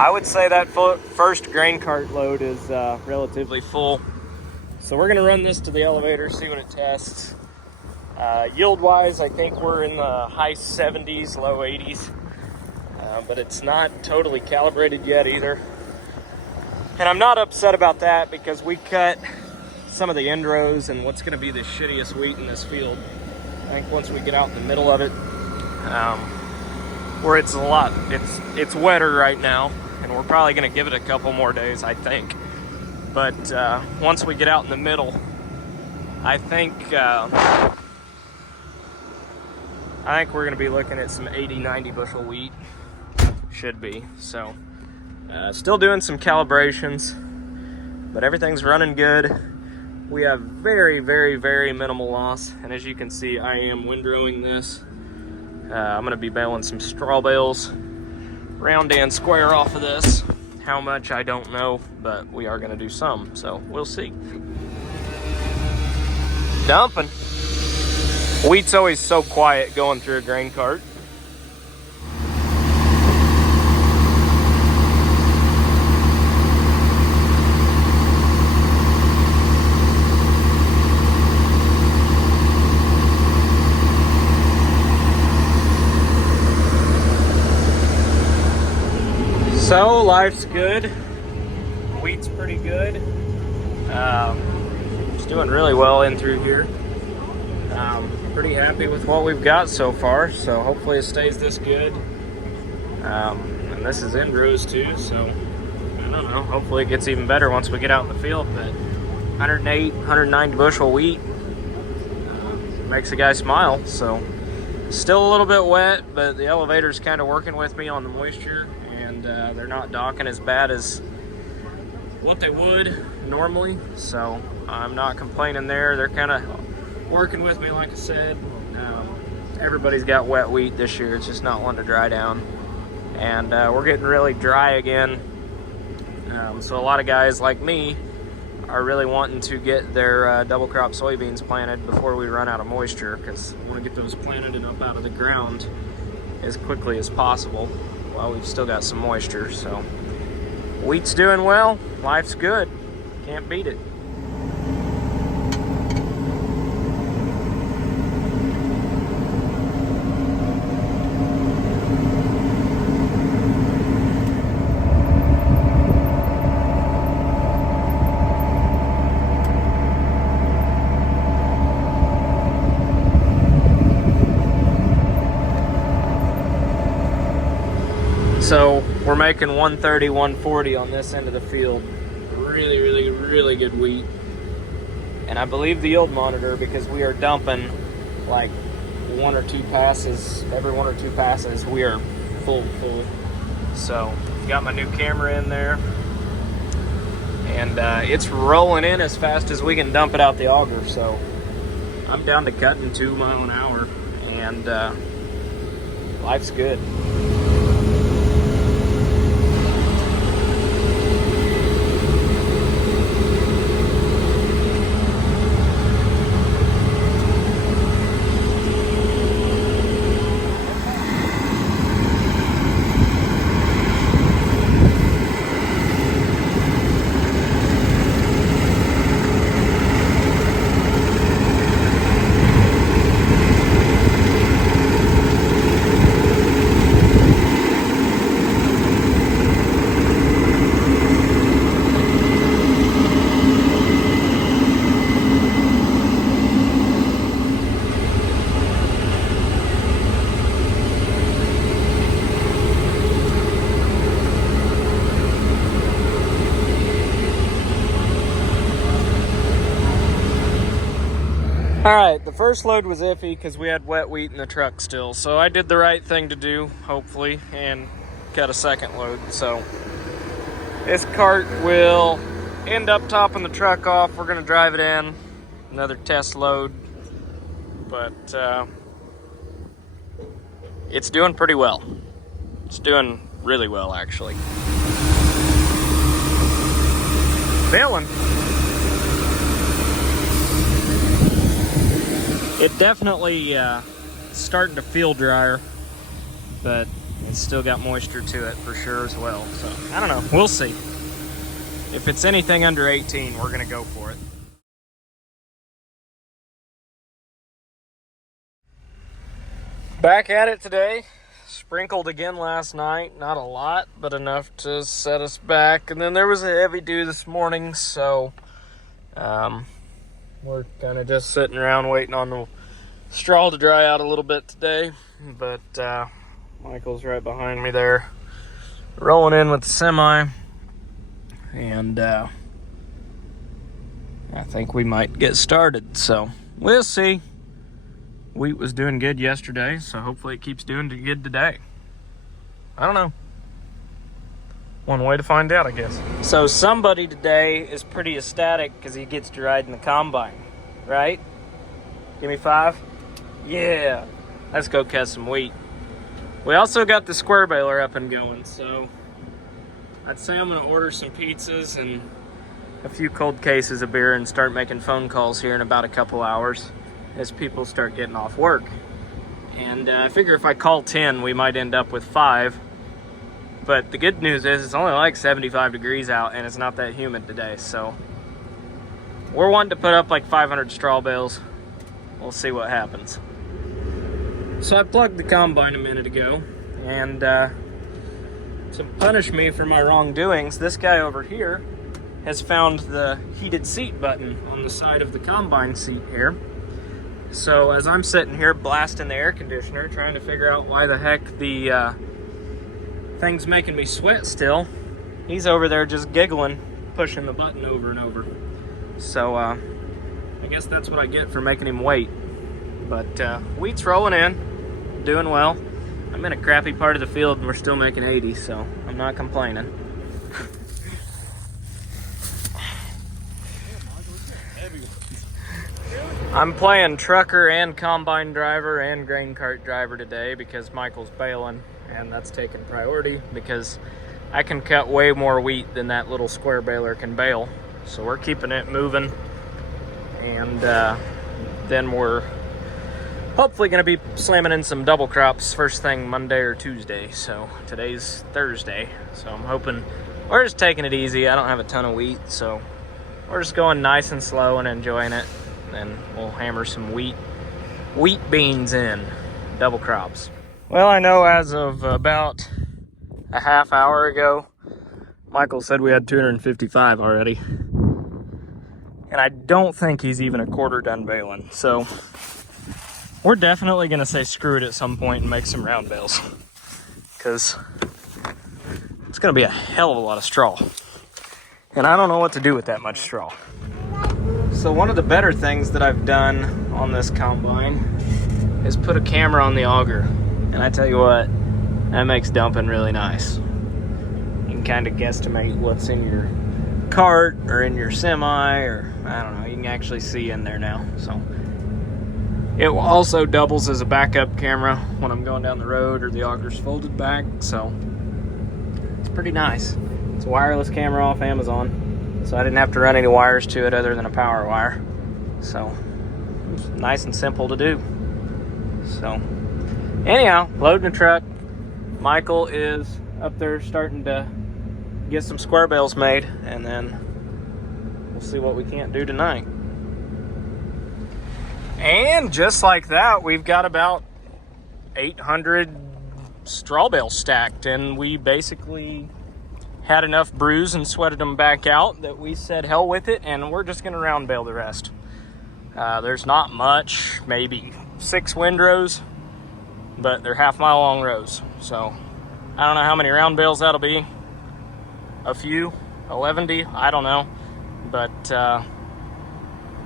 I would say that first grain cart load is relatively full. So we're gonna run this to the elevator, see what it tests. Yield wise, I think we're in the high 70s, low 80s, but it's not totally calibrated yet either. And I'm not upset about that because we cut some of the end rows and what's gonna be the shittiest wheat in this field. I think once we get out in the middle of it, where it's it's wetter right now, and we're probably gonna give it a couple more days, I think. But once we get out in the middle, I think we're gonna be looking at some 80, 90 bushel wheat, should be. So still doing some calibrations, but everything's running good. We have very, very, very minimal loss. And as you can see, I am windrowing this. I'm gonna be baling some straw bales, round and square off of this. How much, I don't know, but we are gonna do some, so we'll see. Dumping. Wheat's always so quiet going through a grain cart. So life's good, wheat's pretty good. It's doing really well in through here. Pretty happy with what we've got so far, so hopefully it stays this good. And this is end rows too, so I don't know, hopefully it gets even better once we get out in the field. But 108, 109 bushel wheat makes a guy smile. So still a little bit wet, but the elevator's kind of working with me on the moisture. And they're not docking as bad as what they would normally, so I'm not complaining there. They're kind of working with me, like I said. Everybody's got wet wheat this year. It's just not wanting to dry down, and we're getting really dry again. So a lot of guys like me are really wanting to get their double crop soybeans planted before we run out of moisture, because we want to get those planted and up out of the ground as quickly as possible while we've still got some moisture. So wheat's doing well, life's good, can't beat it. So we're making 130, 140 on this end of the field. Really, really, really good wheat. And I believe the yield monitor, because we are dumping like one or two passes, every one or two passes, we are full. So got my new camera in there, and it's rolling in as fast as we can dump it out the auger. So I'm down to cutting 2 miles an hour, and life's good. All right, the first load was iffy because we had wet wheat in the truck still. So I did the right thing to do, hopefully, and cut a second load. So this cart will end up topping the truck off. We're gonna drive it in, another test load. But it's doing pretty well. It's doing really well, actually. Baling. It definitely starting to feel drier, but It's still got moisture to it for sure as well. So I don't know, we'll see. If it's anything under 18, we're gonna go for it. Back at it today. Sprinkled again last night, not a lot, but enough to set us back. And then there was a heavy dew this morning, so we're kind of just sitting around waiting on the straw to dry out a little bit today. But Michael's right behind me there, rolling in with the semi. And I think we might get started, so we'll see. Wheat was doing good yesterday, so hopefully it keeps doing good today. I don't know. One way to find out, I guess. So somebody today is pretty ecstatic because he gets to ride in the combine, right? Give me 5? Yeah. Let's go cut some wheat. We also got the square baler up and going, so I'd say I'm gonna order some pizzas and a few cold cases of beer and start making phone calls here in about a couple hours as people start getting off work. And I figure if I call 10, we might end up with 5. But the good news is it's only like 75 degrees out and it's not that humid today. So we're wanting to put up like 500 straw bales. We'll see what happens. So I plugged the combine a minute ago, and to punish me for my wrongdoings, this guy over here has found the heated seat button on the side of the combine seat here. So as I'm sitting here blasting the air conditioner, trying to figure out why the heck the thing's making me sweat still, he's over there just giggling, pushing the button over and over. So I guess that's what I get for making him wait. But wheat's rolling in, doing well. I'm in a crappy part of the field and we're still making 80, so I'm not complaining. I'm playing trucker and combine driver and grain cart driver today because Michael's baling, and that's taking priority because I can cut way more wheat than that little square baler can bale. So we're keeping it moving, and then we're hopefully going to be slamming in some double crops first thing Monday or Tuesday. So today's Thursday, so I'm hoping we're just taking it easy. I don't have a ton of wheat, so we're just going nice and slow and enjoying it. And we'll hammer some wheat beans in, double crops. Well, I know as of about a half hour ago, Michael said we had 255 already. And I don't think he's even a quarter done baling. So we're definitely gonna say screw it at some point and make some round bales, because it's gonna be a hell of a lot of straw. And I don't know what to do with that much straw. So one of the better things that I've done on this combine is put a camera on the auger. And I tell you what, that makes dumping really nice. You can kind of guesstimate what's in your cart or in your semi, or I don't know, you can actually see in there now. So it also doubles as a backup camera when I'm going down the road or the auger's folded back. So it's pretty nice. It's a wireless camera off Amazon. So I didn't have to run any wires to it other than a power wire. So it's nice and simple to do. So anyhow, loading the truck. Michael is up there starting to get some square bales made, and then we'll see what we can't do tonight. And just like that, we've got about 800 straw bales stacked, and we basically had enough brews and sweated them back out that we said hell with it, and we're just going to round bale the rest. There's not much, maybe 6 windrows, but they're half-mile long rows. So I don't know how many round bales that'll be. A few, 11, I don't know. But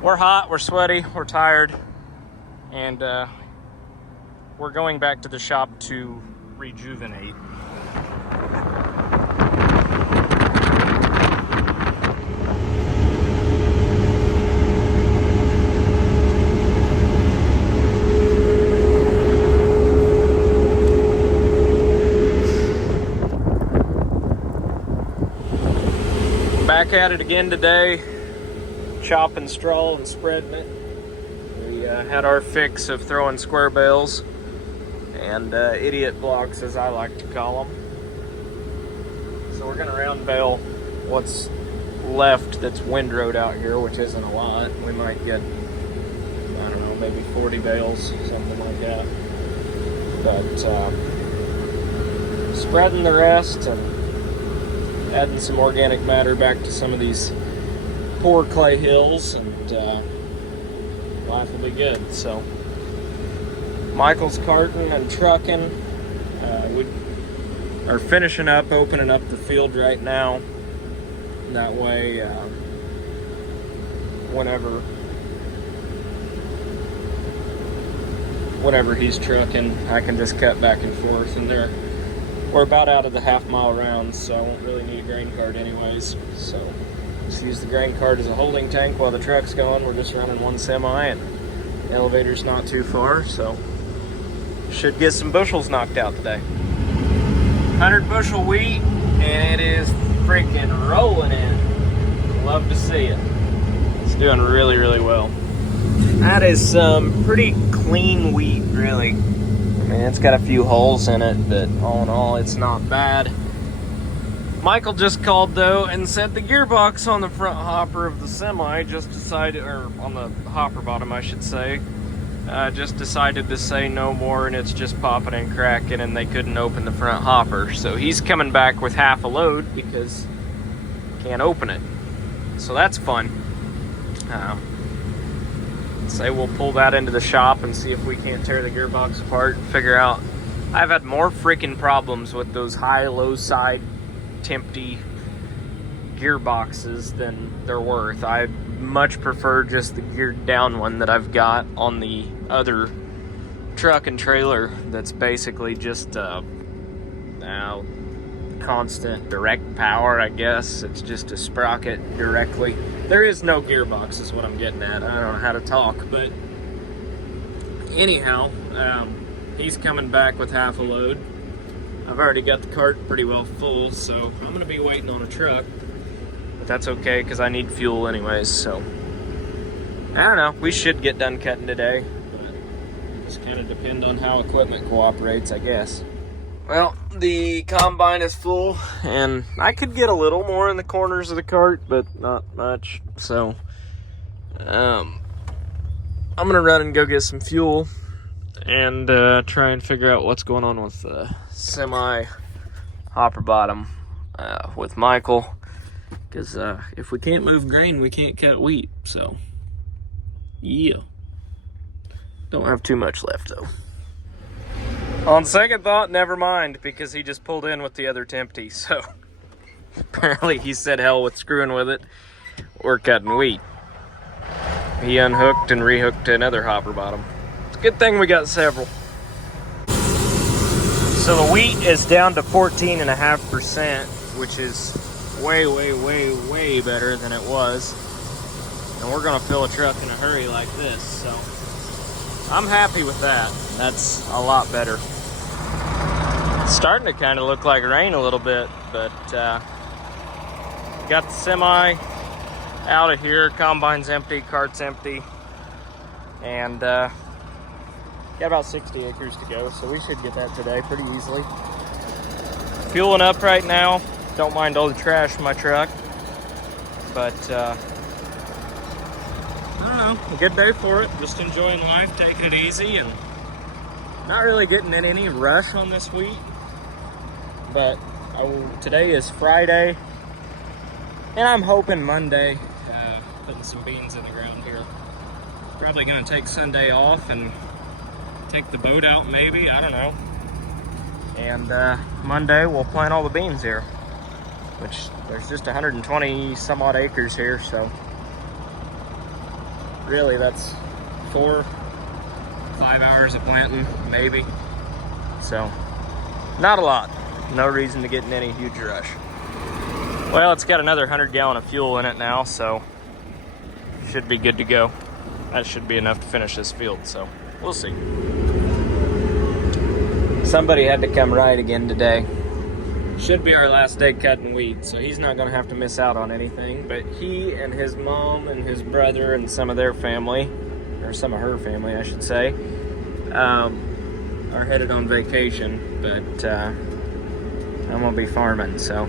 we're hot, we're sweaty, we're tired, and we're going back to the shop to rejuvenate. Back at it again today, chopping straw and spreading it. We had our fix of throwing square bales, and idiot blocks, as I like to call them. So we're going to round bale what's left that's windrowed out here, which isn't a lot. We might get, I don't know, maybe 40 bales, something like that. But spreading the rest and adding some organic matter back to some of these poor clay hills, and life will be good. So Michael's carting and trucking. We are finishing up, opening up the field right now. That way, whenever he's trucking, I can just cut back and forth. And we're about out of the half-mile rounds, so I won't really need a grain cart anyways. So just use the grain cart as a holding tank while the truck's going. We're just running one semi, and the elevator's not too far, so should get some bushels knocked out today. 100 bushel wheat, and it is freaking rolling in. Love to see it. It's doing really, really well. That is some pretty clean wheat, really. I mean, it's got a few holes in it, but all in all, it's not bad. Michael just called, though, and said the gearbox on the front hopper of the semi just decided, or on the hopper bottom, I should say, just decided to say no more, and it's just popping and cracking, and they couldn't open the front hopper. So he's coming back with half a load because can't open it. So that's fun. Say we'll pull that into the shop and see if we can't tear the gearbox apart and figure out. I've had more freaking problems with those high-low side tempty gearboxes than they're worth. I much prefer just the geared down one that I've got on the other truck and trailer that's basically just constant direct power, I guess. It's just a sprocket directly. There is no gearbox is what I'm getting at. I don't know how to talk, but anyhow, he's coming back with half a load. I've already got the cart pretty well full, so I'm going to be waiting on a truck. But that's okay, because I need fuel anyways, so I don't know. We should get done cutting today, but just kind of depend on how equipment cooperates, I guess. Well, the combine is full, and I could get a little more in the corners of the cart, but not much. So I'm going to run and go get some fuel and try and figure out what's going on with the semi hopper bottom with Michael. Because if we can't move grain, we can't cut wheat. So, yeah. Don't have too much left, though. On second thought, never mind, because he just pulled in with the other tempty. So, apparently he said hell with screwing with it. We're cutting wheat. He unhooked and rehooked another hopper bottom. It's a good thing we got several. So the wheat is down to 14.5%, which is way, way, way, way better than it was. And we're gonna fill a truck in a hurry like this, so I'm happy with that. That's a lot better. It's starting to kind of look like rain a little bit, but got the semi out of here. Combine's empty, cart's empty, and got about 60 acres to go, so we should get that today pretty easily. Fueling up right now. Don't mind all the trash in my truck, but I don't know, a good day for it. Just enjoying life, taking it easy, and not really getting in any rush on this wheat. But today is Friday, and I'm hoping Monday, putting some beans in the ground here. Probably gonna take Sunday off and take the boat out maybe, I don't know. And Monday we'll plant all the beans here, which there's just 120 some odd acres here, so really that's 4-5 hours of planting maybe. So not a lot. No reason to get in any huge rush. Well, it's got another 100 gallon of fuel in it now, so should be good to go. That should be enough to finish this field, so we'll see. Somebody had to come ride again today. Should be our last day cutting wheat, so he's not gonna have to miss out on anything, but he and his mom and his brother and some of their family, or some of her family, I should say, are headed on vacation, but I'm gonna be farming, so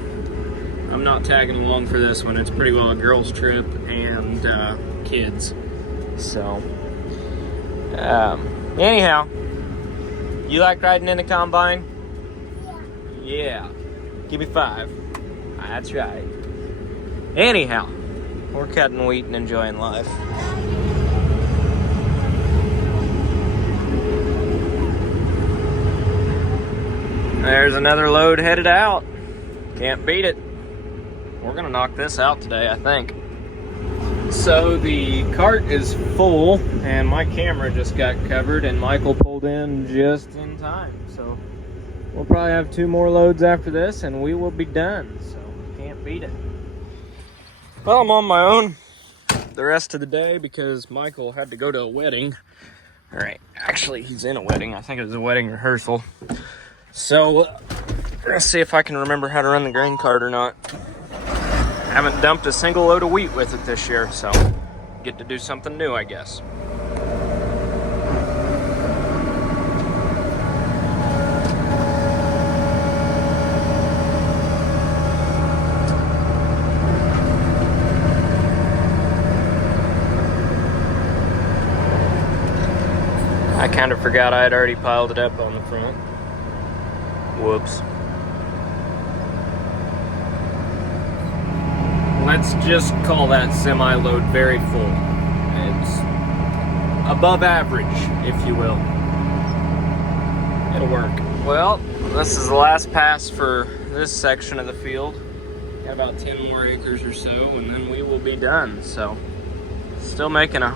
I'm not tagging along for this one. It's pretty well a girls' trip and kids. So, anyhow, you like riding in the combine? Yeah. Give me 5. That's right. Anyhow, we're cutting wheat and enjoying life. There's another load headed out. Can't beat it. We're gonna knock this out today, I think. So the cart is full and my camera just got covered and Michael pulled in just in time. So we'll probably have 2 more loads after this and we will be done. So can't beat it. Well, I'm on my own the rest of the day because Michael had to go to a wedding. All right, actually he's in a wedding. I think it was a wedding rehearsal. So let's see if I can remember how to run the grain cart or not. Haven't dumped a single load of wheat with it this year, so get to do something new, I guess. I kind of forgot I had already piled it up on the front. Whoops. Let's just call that semi-load very full. It's above average, if you will. It'll work. Well, this is the last pass for this section of the field. Got about 10 more acres or so, and then we will be done. So, still making it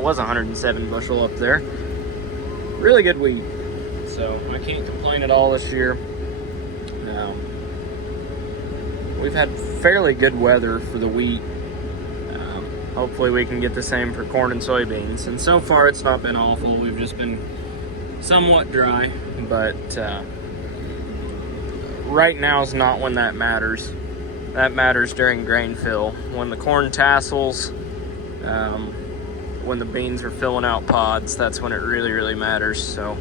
was 107 bushel up there. Really good wheat. So, I can't complain at all this year. We've had fairly good weather for the wheat. Hopefully we can get the same for corn and soybeans. And so far it's not been awful. We've just been somewhat dry. But right now is not when that matters. That matters during grain fill. When the corn tassels, when the beans are filling out pods, that's when it really, really matters. So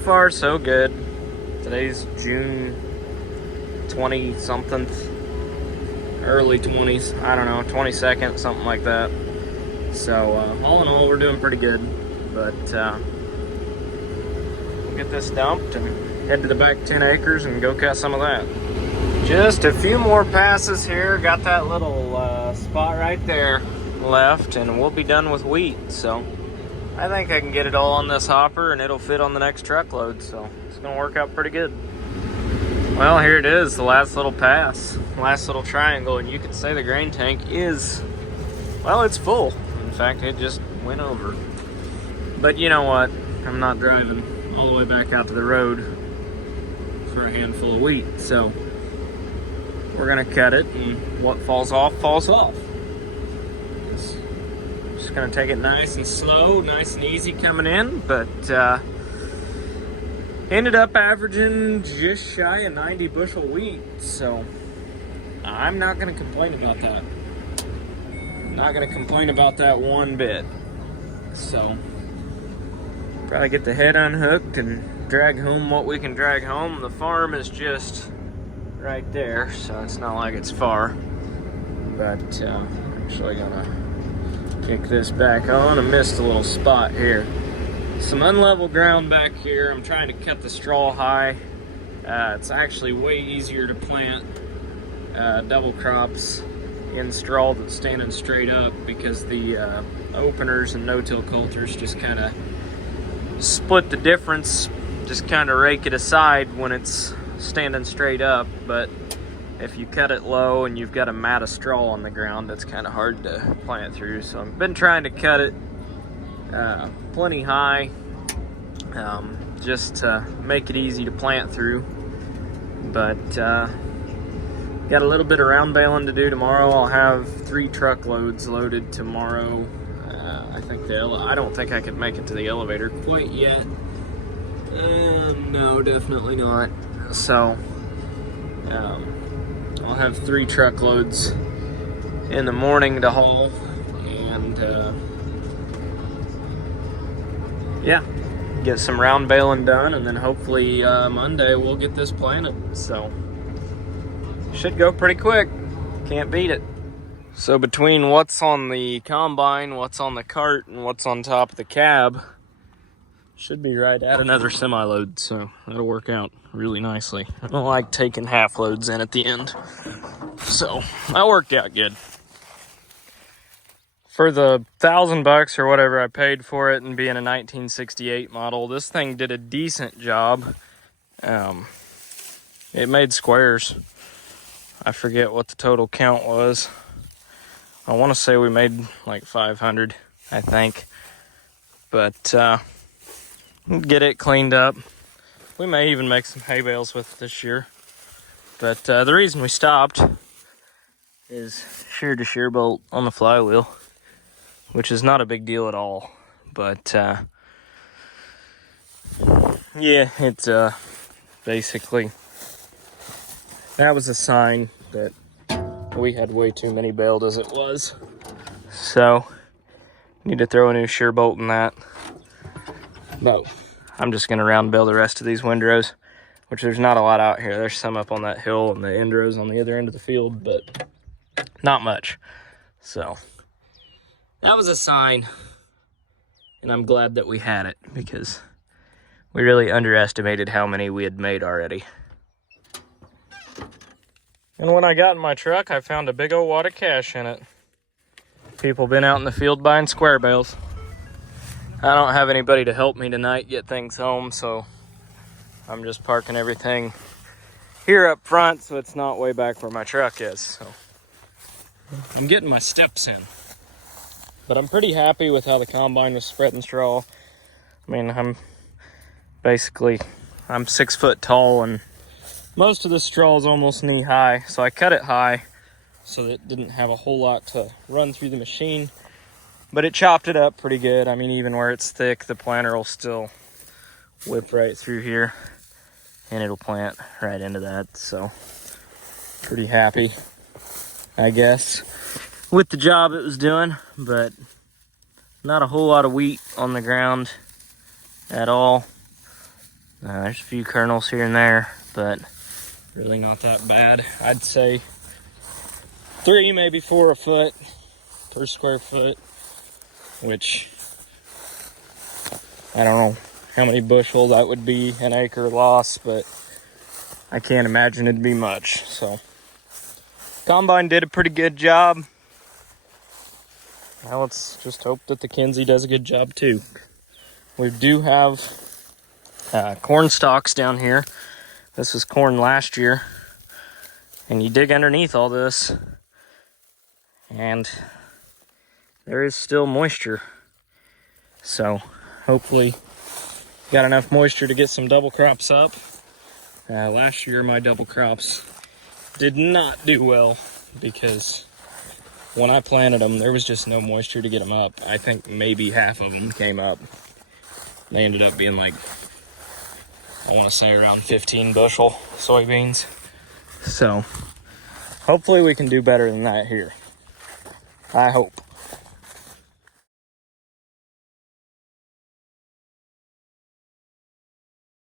far so good. Today's June 20-something, early 20s, I don't know, 22nd, something like that. So all in all, we're doing pretty good. But we'll get this dumped and head to the back 10 acres and go cut some of that. Just a few more passes here. Got that little spot right there left, and we'll be done with wheat. So I think I can get it all on this hopper and it'll fit on the next truckload. So it's gonna work out pretty good. Well, here it is, the last little pass, last little triangle, and you could say the grain tank is, well, it's full. In fact, it just went over. But you know what? I'm not driving all the way back out to the road for a handful of wheat, so we're gonna cut it, and what falls off, falls off. Just gonna take it nice and slow, nice and easy coming in, but ended up averaging just shy of 90 bushel wheat, so I'm not going to complain about that. Not going to complain about that one bit. So, probably get the head unhooked and drag home what we can drag home. The farm is just right there, so it's not like it's far. But I'm actually going to kick this back on. I missed a little spot here. Some unlevel ground back here. I'm trying to cut the straw high. It's actually way easier to plant double crops in straw that's standing straight up because the openers and no-till coulters just kind of split the difference, just kind of rake it aside when it's standing straight up. But if you cut it low and you've got a mat of straw on the ground, that's kind of hard to plant through. So I've been trying to cut it plenty high, just to make it easy to plant through. But got a little bit of round baling to do tomorrow. I'll have 3 truckloads loaded tomorrow. I don't think I could make it to the elevator quite yet. No, definitely not. So I'll have 3 truckloads in the morning to haul, and yeah, get some round baling done, and then hopefully Monday we'll get this planted. So should go pretty quick. Can't beat it. So between what's on the combine, what's on the cart, and what's on top of the cab, should be right at another semi-load, so that'll work out really nicely. I don't like taking half loads in at the end, so that worked out good. For the $1,000 or whatever I paid for it and being a 1968 model, this thing did a decent job. It made squares. I forget what the total count was. I want to say we made like 500, I think. But get it cleaned up. We may even make some hay bales with it this year. But the reason we stopped is shear to shear bolt on the flywheel, which is not a big deal at all. But yeah, it's basically, that was a sign that we had way too many baled as it was. So, need to throw a new shear bolt in that. No, I'm just gonna round bale the rest of these windrows, which there's not a lot out here. There's some up on that hill and the end rows on the other end of the field, but not much. So, that was a sign, and I'm glad that we had it because we really underestimated how many we had made already. And when I got in my truck, I found a big old wad of cash in it. People been out in the field buying square bales. I don't have anybody to help me tonight get things home, so I'm just parking everything here up front so it's not way back where my truck is. So I'm getting my steps in. But I'm pretty happy with how the combine was spreading straw. I mean, I'm 6 foot tall, and most of the straw is almost knee high, so I cut it high so that it didn't have a whole lot to run through the machine. But it chopped it up pretty good. I mean, even where it's thick, the planter will still whip right through here, and it'll plant right into that. So, pretty happy, I guess, with the job it was doing, but not a whole lot of wheat on the ground at all. There's a few kernels here and there, but really not that bad. I'd say 3, maybe 4 a foot per square foot, which I don't know how many bushel that would be an acre loss, but I can't imagine it'd be much. So combine did a pretty good job. Now let's just hope that the Kinsey does a good job too. We do have corn stalks down here. This was corn last year, and you dig underneath all this and there is still moisture. So hopefully got enough moisture to get some double crops up. Last year my double crops did not do well because when I planted them there was just no moisture to get them up. I think maybe half of them came up. They ended up being like, I want to say around 15 bushel soybeans. So hopefully we can do better than that here. I hope.